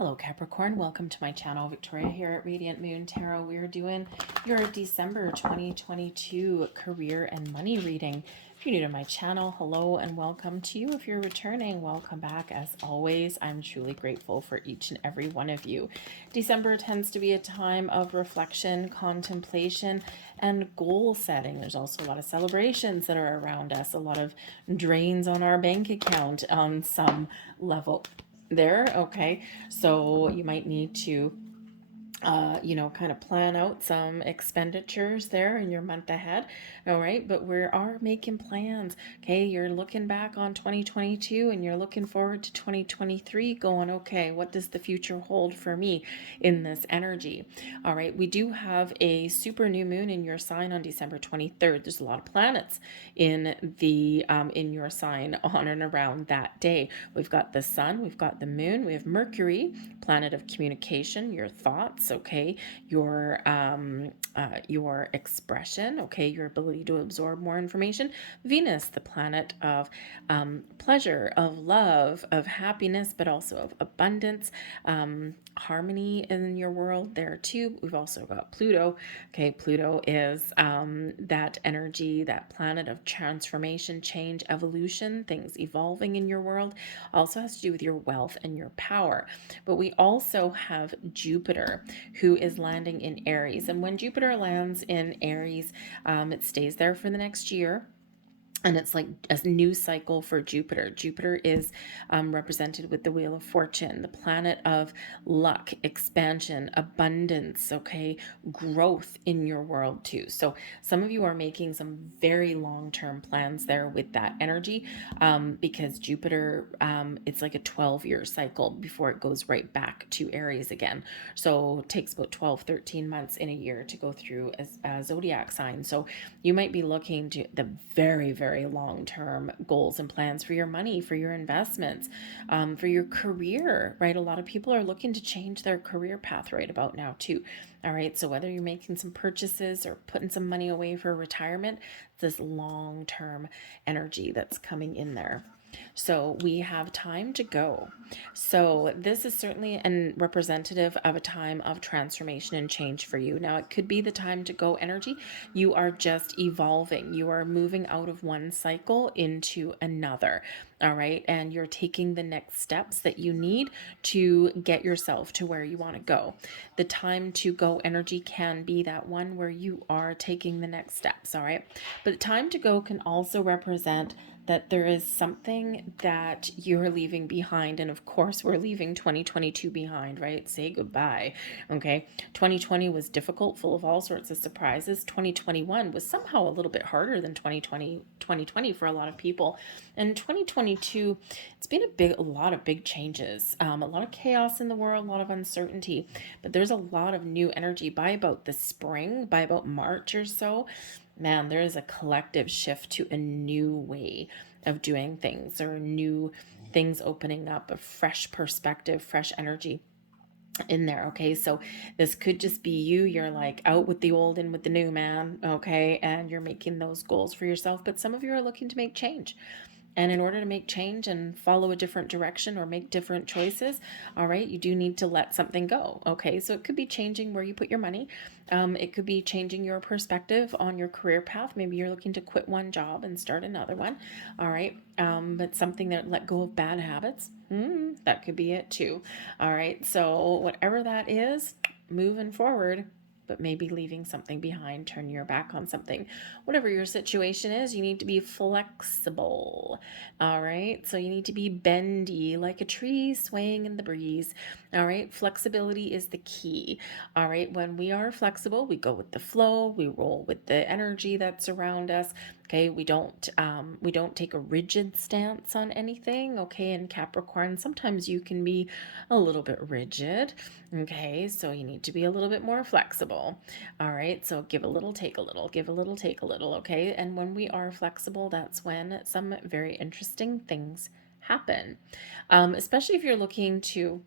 Hello Capricorn, welcome to my channel. Victoria here at Radiant Moon Tarot. We are doing your December 2022 career and money reading. If you're new to my channel, hello and welcome to you. If you're returning, welcome back. As always, I'm truly grateful for each and every one of you. December tends to be a time of reflection, contemplation, and goal setting. There's also a lot of celebrations that are around us, a lot of drains on our bank account on some level there. Okay, so you might need to kind of plan out some expenditures there in your month ahead. All right, but we are making plans. Okay, you're looking back on 2022 and you're looking forward to 2023 going, okay, what does the future hold for me in this energy? All right, we do have a super new moon in your sign on December 23rd. There's a lot of planets in the in your sign on and around that day. We've got the sun, we've got the moon, we have Mercury, planet of communication, your thoughts, okay, your expression, okay, your ability to absorb more information. Venus, the planet of pleasure, of love, of happiness, but also of abundance, harmony in your world there too. We've also got Pluto. Okay, Pluto is that energy, that planet of transformation, change, evolution, things evolving in your world. Also has to do with your wealth and your power. But we also have Jupiter, who is landing in Aries. And when Jupiter lands in Aries, it stays there for the next year. And it's like a new cycle for Jupiter. Jupiter is represented with the Wheel of Fortune, the planet of luck, expansion, abundance, okay, growth in your world too. So some of you are making some very long-term plans there with that energy because Jupiter, it's like a 12-year cycle before it goes right back to Aries again. So it takes about 12, 13 months in a year to go through a zodiac sign. So you might be looking to the very, very long-term goals and plans for your money, for your investments, for your career, right? A lot of people are looking to change their career path right about now too. All right, so whether you're making some purchases or putting some money away for retirement, this long-term energy that's coming in there. So we have time to go. So this is certainly a representative of a time of transformation and change for you. Now it could be the time to go energy. You are just evolving. You are moving out of one cycle into another. All right. And you're taking the next steps that you need to get yourself to where you want to go. The time to go energy can be that one where you are taking the next steps. All right. But the time to go can also represent that there is something that you're leaving behind. And of course, we're leaving 2022 behind, right? Say goodbye. Okay. 2020 was difficult, full of all sorts of surprises. 2021 was somehow a little bit harder than 2020 for a lot of people. And 2022, it's been a lot of big changes, a lot of chaos in the world, a lot of uncertainty, but there's a lot of new energy by about the spring, by about March or so. Man, there is a collective shift to a new way of doing things, or new things opening up, a fresh perspective, fresh energy in there. Okay, so this could just be you're like out with the old, in with the new, man. Okay, and you're making those goals for yourself, but some of you are looking to make change. And in order to make change and follow a different direction or make different choices, all right, you do need to let something go. Okay, so it could be changing where you put your money. It could be changing your perspective on your career path. Maybe you're looking to quit one job and start another one. All right, but something that let go of bad habits. That could be it too. All right, so whatever that is, moving forward, but maybe leaving something behind, turn your back on something. Whatever your situation is, you need to be flexible. All right, so you need to be bendy like a tree swaying in the breeze. All right, flexibility is the key. All right, when we are flexible, we go with the flow, we roll with the energy that's around us. Okay, we don't take a rigid stance on anything. Okay, in Capricorn, sometimes you can be a little bit rigid. Okay, so you need to be a little bit more flexible. All right, so give a little, take a little, give a little, take a little. Okay, and when we are flexible, that's when some very interesting things happen, especially if you're looking to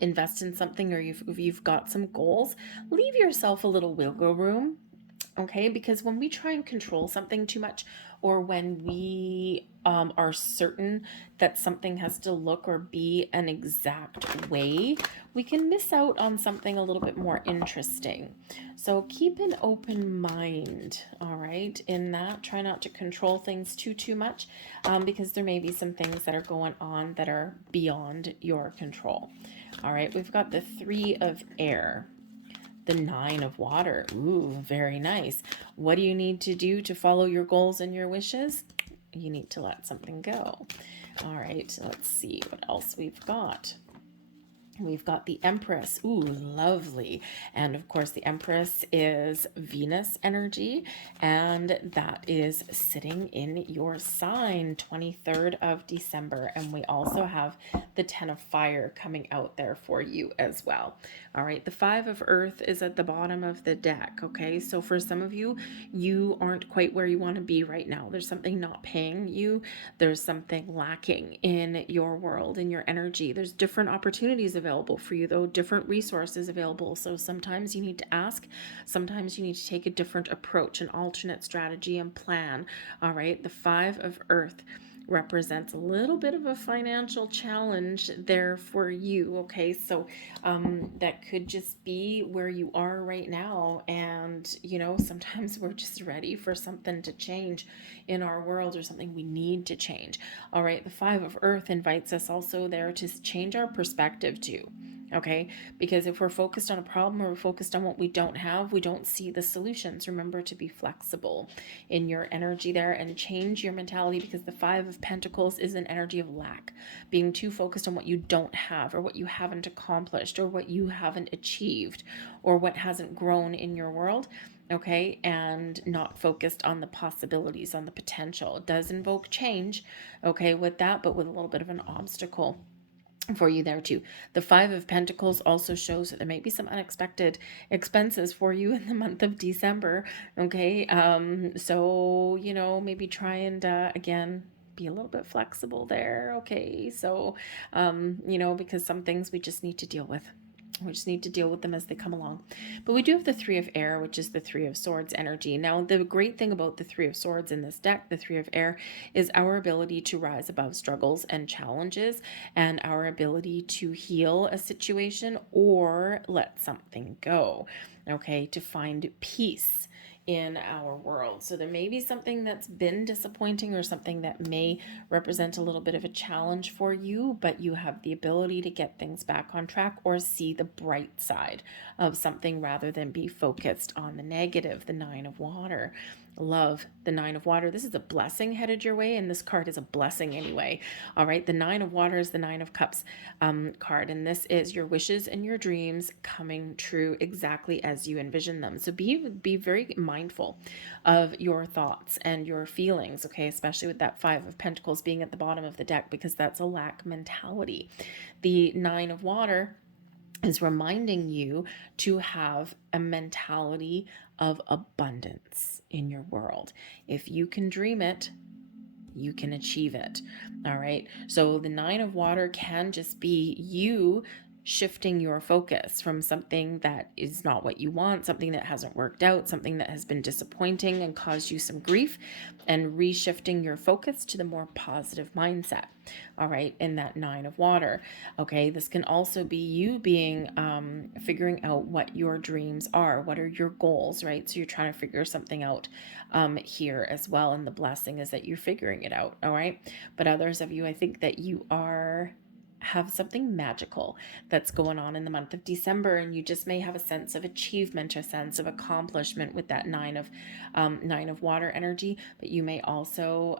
invest in something, or you've got some goals. Leave yourself a little wiggle room. Okay, because when we try and control something too much, or when we are certain that something has to look or be an exact way, we can miss out on something a little bit more interesting. So keep an open mind, all right, in that. Try not to control things too much, because there may be some things that are going on that are beyond your control. All right, we've got the 3 of air. The 9 of water. Ooh, very nice. What do you need to do to follow your goals and your wishes? You need to let something go. All right, let's see what else we've got. We've got the Empress. Ooh, lovely. And of course, the Empress is Venus energy, and that is sitting in your sign, 23rd of December. And we also have the 10 of fire coming out there for you as well. All right, the 5 of earth is at the bottom of the deck. Okay, so for some of you, you aren't quite where you want to be right now. There's something not paying you, there's something lacking in your world, in your energy. There's different opportunities available for you, though, different resources available. So sometimes you need to ask, sometimes you need to take a different approach, an alternate strategy and plan. All right, the 5 of earth represents a little bit of a financial challenge there for you. Okay, so that could just be where you are right now, and sometimes we're just ready for something to change in our world, or something we need to change. All right, the 5 of earth invites us also there to change our perspective too. Okay, because if we're focused on a problem, or we're focused on what we don't have, we don't see the solutions. Remember to be flexible in your energy there and change your mentality, because the 5 of Pentacles is an energy of lack, being too focused on what you don't have, or what you haven't accomplished, or what you haven't achieved, or what hasn't grown in your world. Okay, and not focused on the possibilities, on the potential. It does invoke change, okay, with that, but with a little bit of an obstacle for you there too. The 5 of Pentacles also shows that there may be some unexpected expenses for you in the month of December. Okay, so maybe try and again, be a little bit flexible there. Okay, so because some things we just need to deal with. We just need to deal with them as they come along. But we do have the 3 of air, which is the 3 of swords energy. Now, the great thing about the 3 of swords in this deck, the 3 of air, is our ability to rise above struggles and challenges, and our ability to heal a situation or let something go, okay, to find peace in our world. So there may be something that's been disappointing, or something that may represent a little bit of a challenge for you, but you have the ability to get things back on track, or see the bright side of something rather than be focused on the negative. The 9 of water. Love, the 9 of water. This is a blessing headed your way, and this card is a blessing anyway. All right, the 9 of water is the 9 of cups card, and this is your wishes and your dreams coming true exactly as you envision them. So be very mindful of your thoughts and your feelings, okay, especially with that 5 of Pentacles being at the bottom of the deck, because that's a lack mentality. The 9 of water is reminding you to have a mentality of abundance in your world. If you can dream it, you can achieve it. All right. So the 9 of water can just be you shifting your focus from something that is not what you want, something that hasn't worked out, something that has been disappointing and caused you some grief, and reshifting your focus to the more positive mindset. All right, in that 9 of water. Okay, this can also be you being figuring out what your dreams are, what are your goals, right? So you're trying to figure something out here as well, and the blessing is that you're figuring it out. All right, but others of you, I think that you have something magical that's going on in the month of December, and you just may have a sense of achievement, a sense of accomplishment with that 9 of water energy. But you may also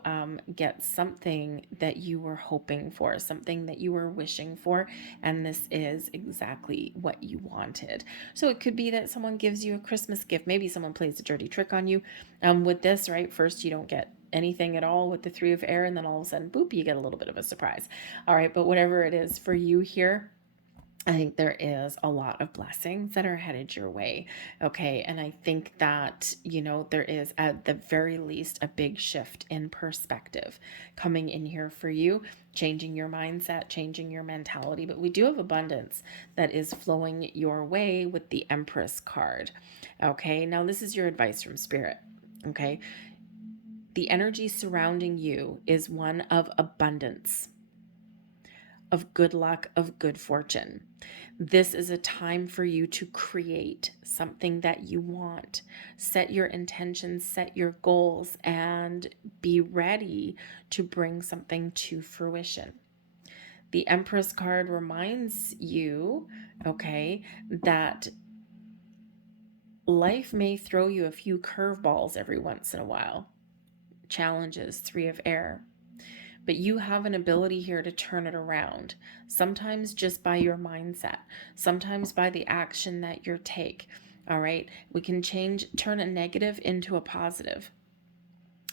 get something that you were hoping for, something that you were wishing for, and this is exactly what you wanted. So it could be that someone gives you a Christmas gift. Maybe someone plays a dirty trick on you with this, right? First, you don't get anything at all with the 3 of air, and then all of a sudden, boop, you get a little bit of a surprise. All right, but whatever it is for you here, I think there is a lot of blessings that are headed your way. Okay. And I think that, there is at the very least a big shift in perspective coming in here for you, changing your mindset, changing your mentality. But we do have abundance that is flowing your way with the Empress card. Okay. Now, this is your advice from Spirit. Okay. The energy surrounding you is one of abundance, of good luck, of good fortune. This is a time for you to create something that you want. Set your intentions, set your goals, and be ready to bring something to fruition. The Empress card reminds you, okay, that life may throw you a few curveballs every once in a while. Challenges, 3 of air. But you have an ability here to turn it around, sometimes just by your mindset, sometimes by the action that you take. All right, we can turn a negative into a positive.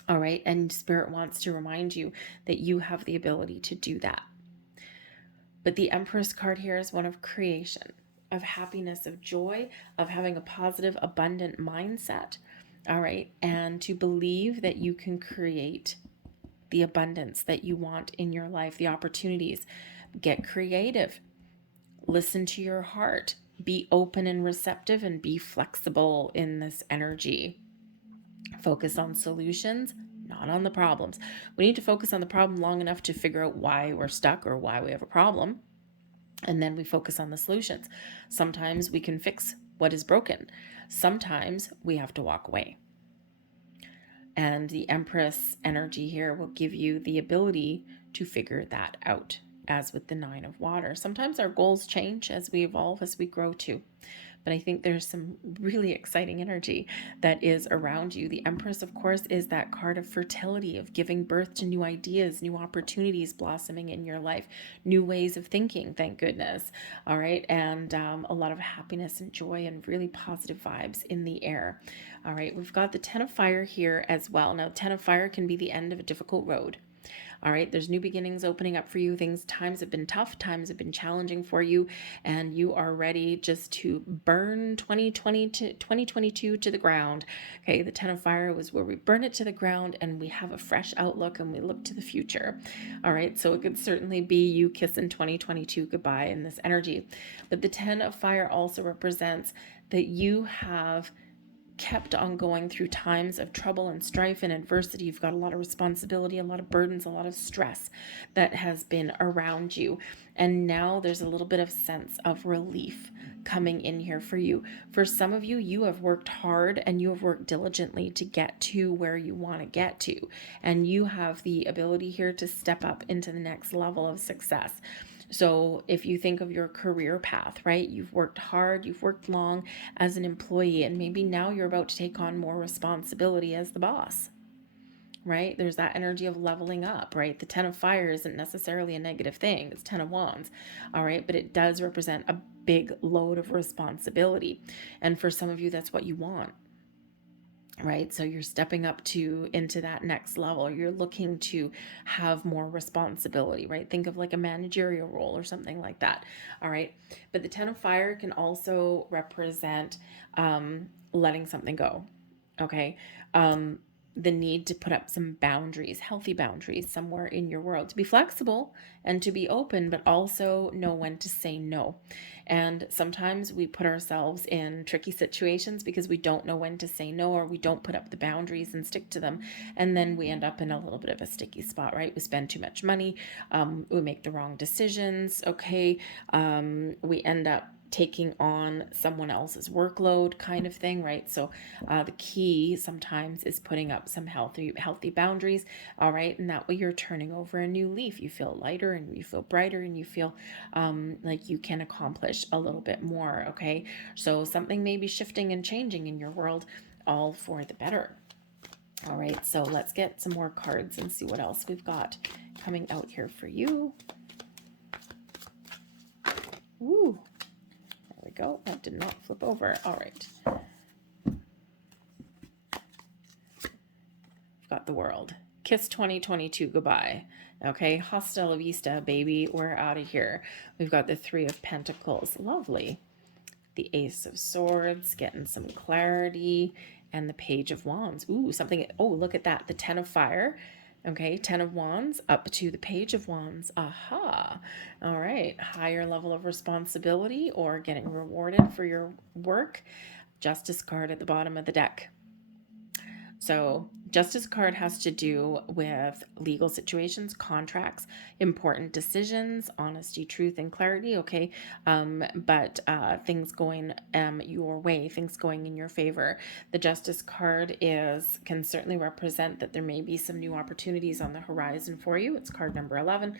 All right, and Spirit wants to remind you that you have the ability to do that. But the Empress card here is one of creation, of happiness, of joy, of having a positive, abundant mindset. All right, and to believe that you can create the abundance that you want in your life, the opportunities. Get creative. Listen to your heart. Be open and receptive and be flexible in this energy. Focus on solutions, not on the problems. We need to focus on the problem long enough to figure out why we're stuck or why we have a problem. And then we focus on the solutions. Sometimes we can fix what is broken. Sometimes we have to walk away. And the Empress energy here will give you the ability to figure that out, as with the 9 of water. Sometimes our goals change as we evolve, as we grow too. But I think there's some really exciting energy that is around you. The Empress, of course, is that card of fertility, of giving birth to new ideas, new opportunities blossoming in your life, new ways of thinking, thank goodness. All right. And a lot of happiness and joy and really positive vibes in the air. All right. We've got the 10 of fire here as well. Now, 10 of fire can be the end of a difficult road. All right, there's new beginnings opening up for you. Times have been tough, times have been challenging for you, and you are ready just to burn 2022 to the ground. Okay, the 10 of fire was where we burn it to the ground and we have a fresh outlook and we look to the future. All right, so it could certainly be you kissing 2022 goodbye in this energy. But the 10 of fire also represents that you have kept on going through times of trouble and strife and adversity. You've got a lot of responsibility, a lot of burdens, a lot of stress that has been around you. And now there's a little bit of sense of relief coming in here for you. For some of you, you have worked hard and you have worked diligently to get to where you want to get to. And you have the ability here to step up into the next level of success. So if you think of your career path, right, you've worked hard, you've worked long as an employee, and maybe now you're about to take on more responsibility as the boss, right? There's that energy of leveling up, right? The 10 of fire isn't necessarily a negative thing. It's 10 of wands, all right? But it does represent a big load of responsibility. And for some of you, that's what you want. Right? So you're stepping up into that next level. You're looking to have more responsibility, right? Think of like a managerial role or something like that. All right. But the 10 of fire can also represent letting something go. Okay. The need to put up some boundaries, healthy boundaries somewhere in your world, to be flexible and to be open, but also know when to say no. And sometimes we put ourselves in tricky situations because we don't know when to say no, or we don't put up the boundaries and stick to them. And then we end up in a little bit of a sticky spot, right? We spend too much money. We make the wrong decisions. Okay. We end up taking on someone else's workload kind of thing, right? So the key sometimes is putting up some healthy boundaries, all right? And that way you're turning over a new leaf. You feel lighter and you feel brighter and you feel like you can accomplish a little bit more, okay? So something may be shifting and changing in your world, all for the better. All right, so let's get some more cards and see what else we've got coming out here for you. Ooh. There we go. That did not flip over. All right. We've got the World. Kiss 2022 goodbye. Okay, hasta la vista, baby. We're out of here. We've got the Three of Pentacles. Lovely. The Ace of Swords, getting some clarity, and the Page of Wands. Ooh, something. Oh, look at that. The Ten of Fire. Okay, Ten of Wands up to the Page of Wands. Aha. All right. Higher level of responsibility or getting rewarded for your work. Justice card at the bottom of the deck. So, Justice card has to do with legal situations, contracts, important decisions, honesty, truth, and clarity. Okay, but things going your way, things going in your favor. The Justice card can certainly represent that there may be some new opportunities on the horizon for you. It's card number 11.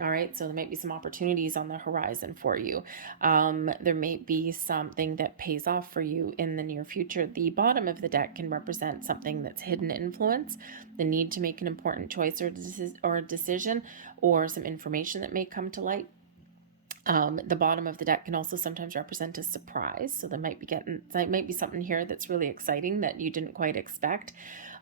All right, so there might be some opportunities on the horizon for you. There may be something that pays off for you in the near future. The bottom of the deck can represent something that's hidden influence, the need to make an important choice or decision, or some information that may come to light. The bottom of the deck can also sometimes represent a surprise. So there might be something here that's really exciting that you didn't quite expect.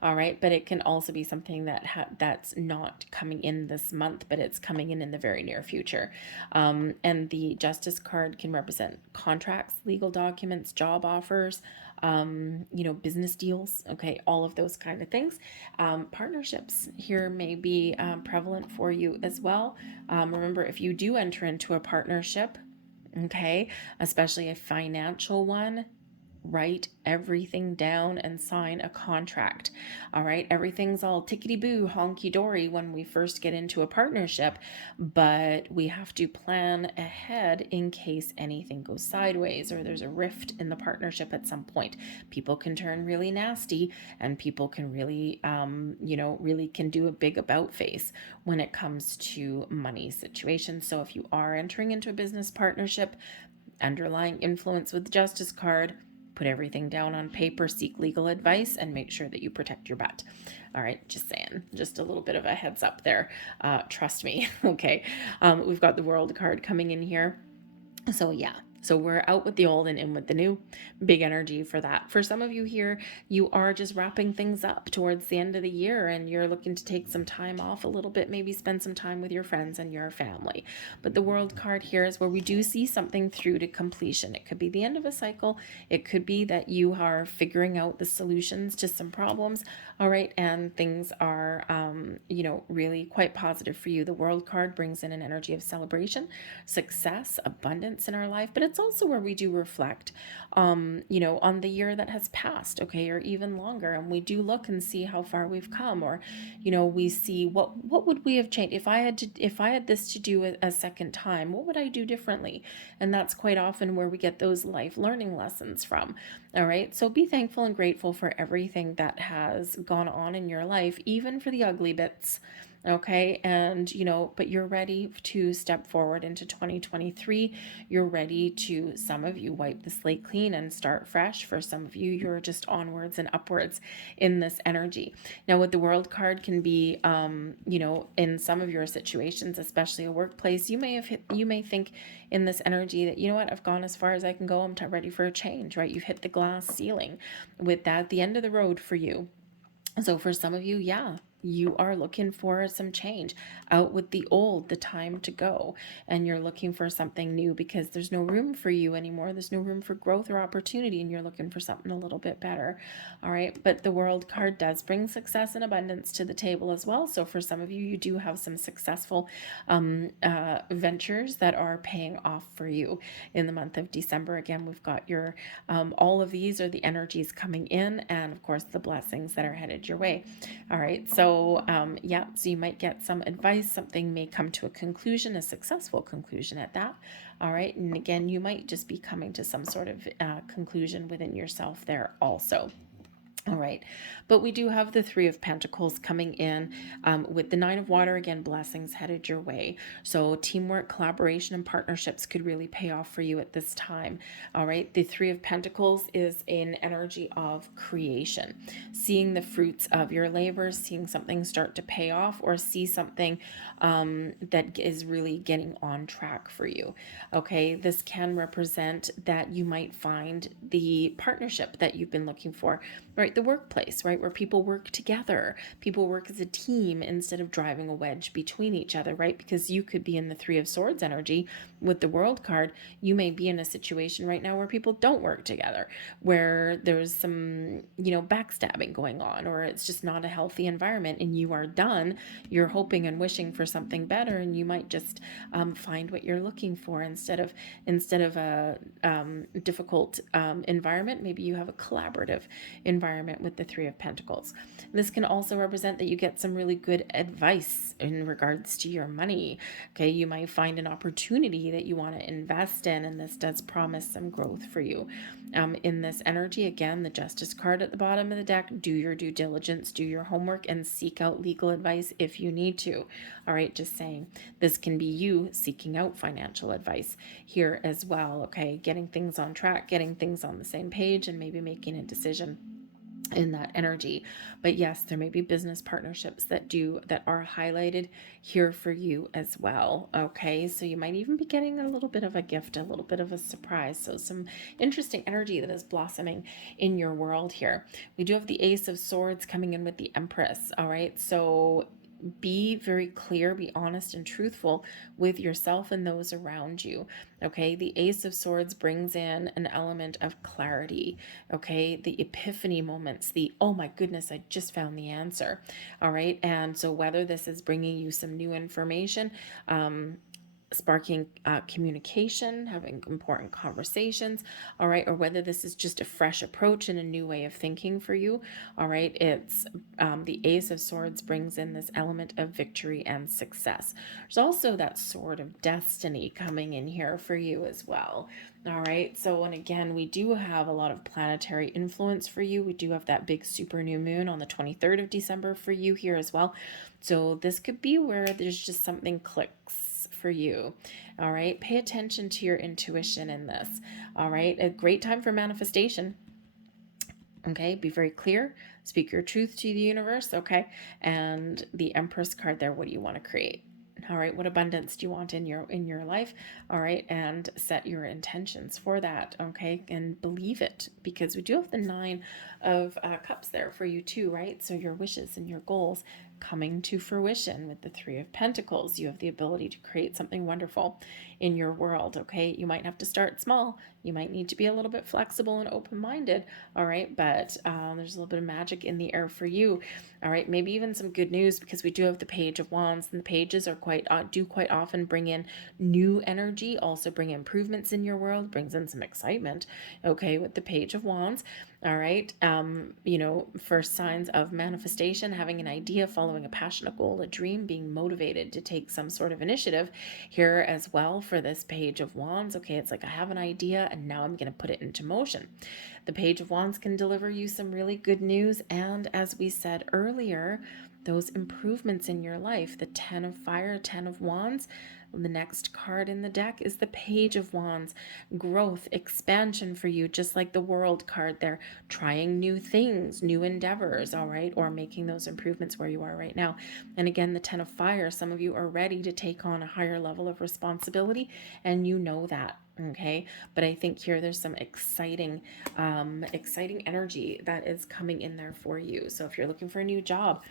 All right, but it can also be something that's not coming in this month, but it's coming in the very near future. And the Justice card can represent contracts, legal documents, job offers, business deals, okay, all of those kind of things. Partnerships here may be prevalent for you as well. Remember, if you do enter into a partnership, okay, especially a financial one, write everything down and sign a contract. All right, everything's all tickety-boo, honky-dory when we first get into a partnership, but we have to plan ahead in case anything goes sideways or there's a rift in the partnership at some point. People can turn really nasty, and people can really really can do a big about face when it comes to money situations. So if you are entering into a business partnership, underlying influence with the Justice card, put everything down on paper, seek legal advice, and make sure that you protect your butt. All right, just saying, just a little bit of a heads up there. Trust me. Okay, we've got the World card coming in here. So yeah, so we're out with the old and in with the new. Big energy for that. For some of you here, you are just wrapping things up towards the end of the year and you're looking to take some time off a little bit, maybe spend some time with your friends and your family. But the World card here is where we do see something through to completion. It could be the end of a cycle. It could be that you are figuring out the solutions to some problems. All right, and things are, really quite positive for you. The World card brings in an energy of celebration, success, abundance in our life, but it's also where we do reflect, on the year that has passed, okay, or even longer, and we do look and see how far we've come, or, we see what would we have changed if I had this to do a second time. What would I do differently? And that's quite often where we get those life learning lessons from. All right, so be thankful and grateful for everything that has gone on in your life, even for the ugly bits. Okay, and but you're ready to step forward into 2023. You're ready to, some of you, wipe the slate clean and start fresh. For some of you, you're just onwards and upwards in this energy. Now, with the World card can be, in some of your situations, especially a workplace, you may think in this energy that, I've gone as far as I can go. I'm ready for a change, right? You've hit the glass ceiling with that, the end of the road for you. So for some of you, yeah, you are looking for some change, out with the old, the time to go, and you're looking for something new because there's no room for you anymore. There's no room for growth or opportunity, and you're looking for something a little bit better. All right, but the World card does bring success and abundance to the table as well. So for some of you, you do have some successful ventures that are paying off for you in the month of December. Again, we've got your all of these are the energies coming in, and of course the blessings that are headed your way. All right, so so you might get some advice. Something may come to a conclusion, a successful conclusion at that. All right, and again, you might just be coming to some sort of conclusion within yourself there also. All right, but we do have the Three of Pentacles coming in with the Nine of Water. Again, blessings headed your way. So teamwork, collaboration, and partnerships could really pay off for you at this time. All right, the Three of Pentacles is an energy of creation, seeing the fruits of your labors, seeing something start to pay off, or see something that is really getting on track for you. Okay, this can represent that you might find the partnership that you've been looking for, or right? The workplace, right? Where people work together, people work as a team instead of driving a wedge between each other, right? Because you could be in the Three of Swords energy with the World card. You may be in a situation right now where people don't work together, where there's some, backstabbing going on, or it's just not a healthy environment, and you are done. You're hoping and wishing for something better, and you might just find what you're looking for instead of a difficult environment. Maybe you have a collaborative environment with the Three of Pentacles. This can also represent that you get some really good advice in regards to your money. Okay, you might find an opportunity that you want to invest in, and this does promise some growth for you. In this energy, again, the Justice card at the bottom of the deck, do your due diligence, do your homework, and seek out legal advice if you need to. All right, just saying, this can be you seeking out financial advice here as well. Okay, getting things on track, getting things on the same page, and maybe making a decision in that energy. But yes, there may be business partnerships that are highlighted here for you as well. Okay, so you might even be getting a little bit of a gift, a little bit of a surprise. So some interesting energy that is blossoming in your world here. We do have the Ace of Swords coming in with the Empress. All right, so be very clear, be honest and truthful with yourself and those around you. Okay, the Ace of Swords brings in an element of clarity. Okay, the epiphany moments, the oh my goodness, I just found the answer. All right, and so whether this is bringing you some new information, sparking communication, having important conversations, all right, or whether this is just a fresh approach and a new way of thinking for you, all right, it's the Ace of Swords brings in this element of victory and success. There's also that sword of destiny coming in here for you as well. All right, so and again, we do have a lot of planetary influence for you. We do have that big super new moon on the 23rd of December for you here as well. So this could be where there's just something clicks for you. All right, pay attention to your intuition in this. All right, a great time for manifestation. Okay, be very clear, speak your truth to the universe. Okay, and the Empress card there, what do you want to create? All right, what abundance do you want in your life? All right, and set your intentions for that. Okay, and believe it, because we do have the Nine of Cups there for you too, right? So your wishes and your goals coming to fruition with the Three of Pentacles. You have the ability to create something wonderful in your world. Okay, you might have to start small. You might need to be a little bit flexible and open-minded. All right, but there's a little bit of magic in the air for you. All right, maybe even some good news, because we do have the Page of Wands, and the pages are quite often bring in new energy, also bring improvements in your world, brings in some excitement. Okay, with the Page of Wands. All right, first signs of manifestation, having an idea, following a passion, a goal, a dream, being motivated to take some sort of initiative here as well for this Page of Wands. Okay, it's like I have an idea and now I'm going to put it into motion. The Page of Wands can deliver you some really good news, and as we said earlier, those improvements in your life. The 10 of Fire, 10 of Wands. The next card in the deck is the Page of Wands. Growth, expansion for you, just like the World card there. Trying new things, new endeavors, all right, or making those improvements where you are right now. And again, the 10 of Fire, some of you are ready to take on a higher level of responsibility, and you know that. Okay, but I think here there's some exciting energy that is coming in there for you. So if you're looking for a new job,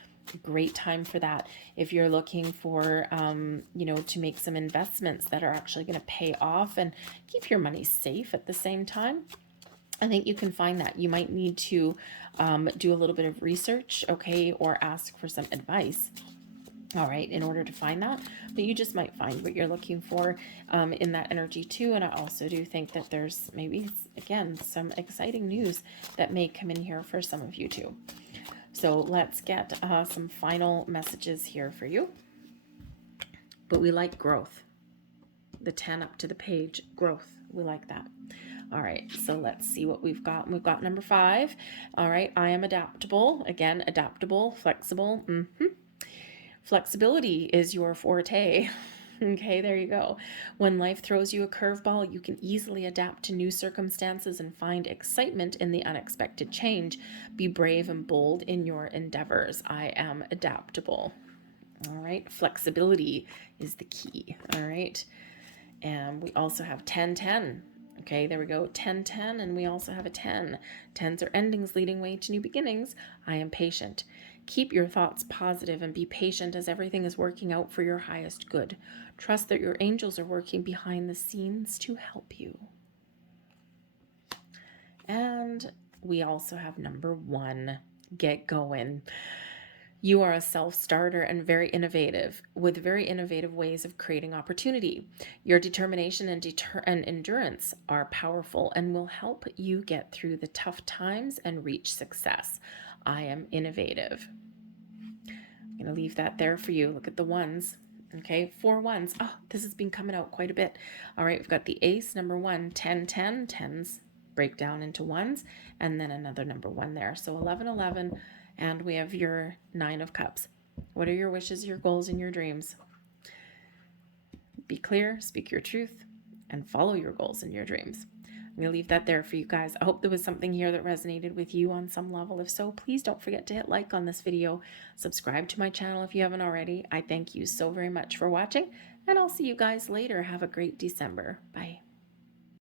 great time for that. If you're looking for to make some investments that are actually going to pay off and keep your money safe at the same time, I think you can find that. You might need to do a little bit of research, okay, or ask for some advice, all right, in order to find that. But you just might find what you're looking for in that energy too. And I also do think that there's maybe, again, some exciting news that may come in here for some of you too. So let's get some final messages here for you. But we like growth. The 10 up to the page, growth. We like that. All right, so let's see what we've got. We've got number 5. All right, I am adaptable. Again, adaptable, flexible. Flexibility is your forte. Okay, there you go. When life throws you a curveball, you can easily adapt to new circumstances and find excitement in the unexpected change. Be brave and bold in your endeavors. I am adaptable. All right, flexibility is the key. All right, and we also have 10-10. Okay, there we go. 10, 10, and we also have a 10. 10s are endings leading way to new beginnings. I am patient. Keep your thoughts positive and be patient as everything is working out for your highest good. Trust that your angels are working behind the scenes to help you. And we also have number 1. Get going. You are a self-starter and very innovative, with very innovative ways of creating opportunity. Your determination and endurance are powerful and will help you get through the tough times and reach success. I am innovative. I'm going to leave that there for you. Look at the ones. Okay, 4 ones. Oh, this has been coming out quite a bit. All right, we've got the ace, number 1, 10, 10. 10s break down into ones, and then another number 1 there. So 11, 11. And we have your 9 of Cups. What are your wishes, your goals, and your dreams? Be clear, speak your truth, and follow your goals and your dreams. I'm going to leave that there for you guys. I hope there was something here that resonated with you on some level. If so, please don't forget to hit like on this video. Subscribe to my channel if you haven't already. I thank you so very much for watching, and I'll see you guys later. Have a great December. Bye.